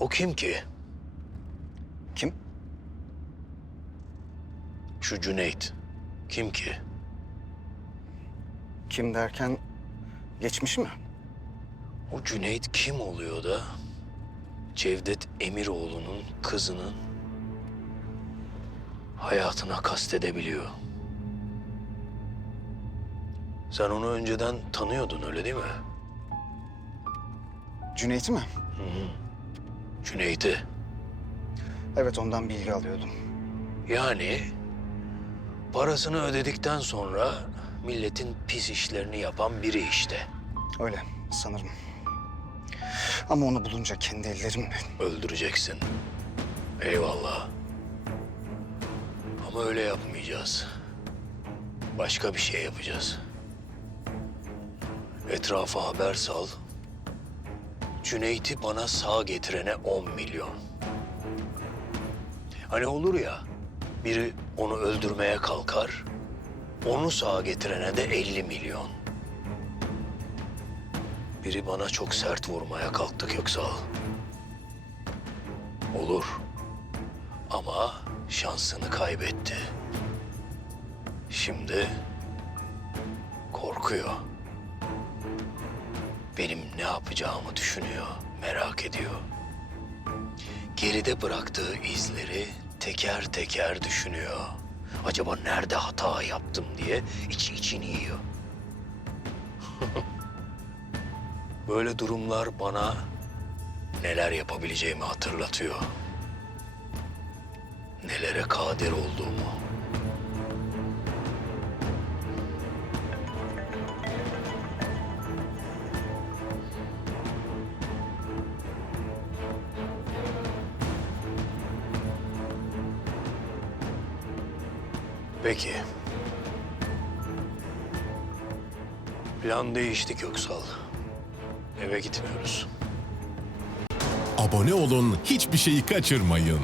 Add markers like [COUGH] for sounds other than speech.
O kim ki? Kim? Şu Cüneyt. Kim ki? Kim derken geçmiş mi? O Cüneyt kim oluyor da Cevdet Emiroğlu'nun kızının hayatına kastedebiliyor? Sen onu önceden tanıyordun öyle değil mi? Cüneyt'i mi? Cüneyt'i. Evet ondan bilgi alıyordum. Yani parasını ödedikten sonra milletin pis işlerini yapan biri işte. Öyle sanırım. Ama onu bulunca kendi ellerimle... Öldüreceksin. Eyvallah. Ama öyle yapmayacağız. Başka bir şey yapacağız. Etrafa haber sal. Cüneyt'i bana sağ getirene 10 milyon. Hani olur ya, biri onu öldürmeye kalkar, onu sağ getirene de 50 milyon. Biri bana çok sert vurmaya kalktı Köksal. Olur. Ama şansını kaybetti. Şimdi korkuyor. Benim ne yapacağımı düşünüyor, merak ediyor. Geride bıraktığı izleri teker teker düşünüyor. Acaba nerede hata yaptım diye içi içini yiyor. [LAUGHS] Böyle durumlar bana neler yapabileceğimi hatırlatıyor. Nelere kadir olduğumu. Peki. Plan değişti Köksal. Eve gitmiyoruz. Abone olun, hiçbir şeyi kaçırmayın.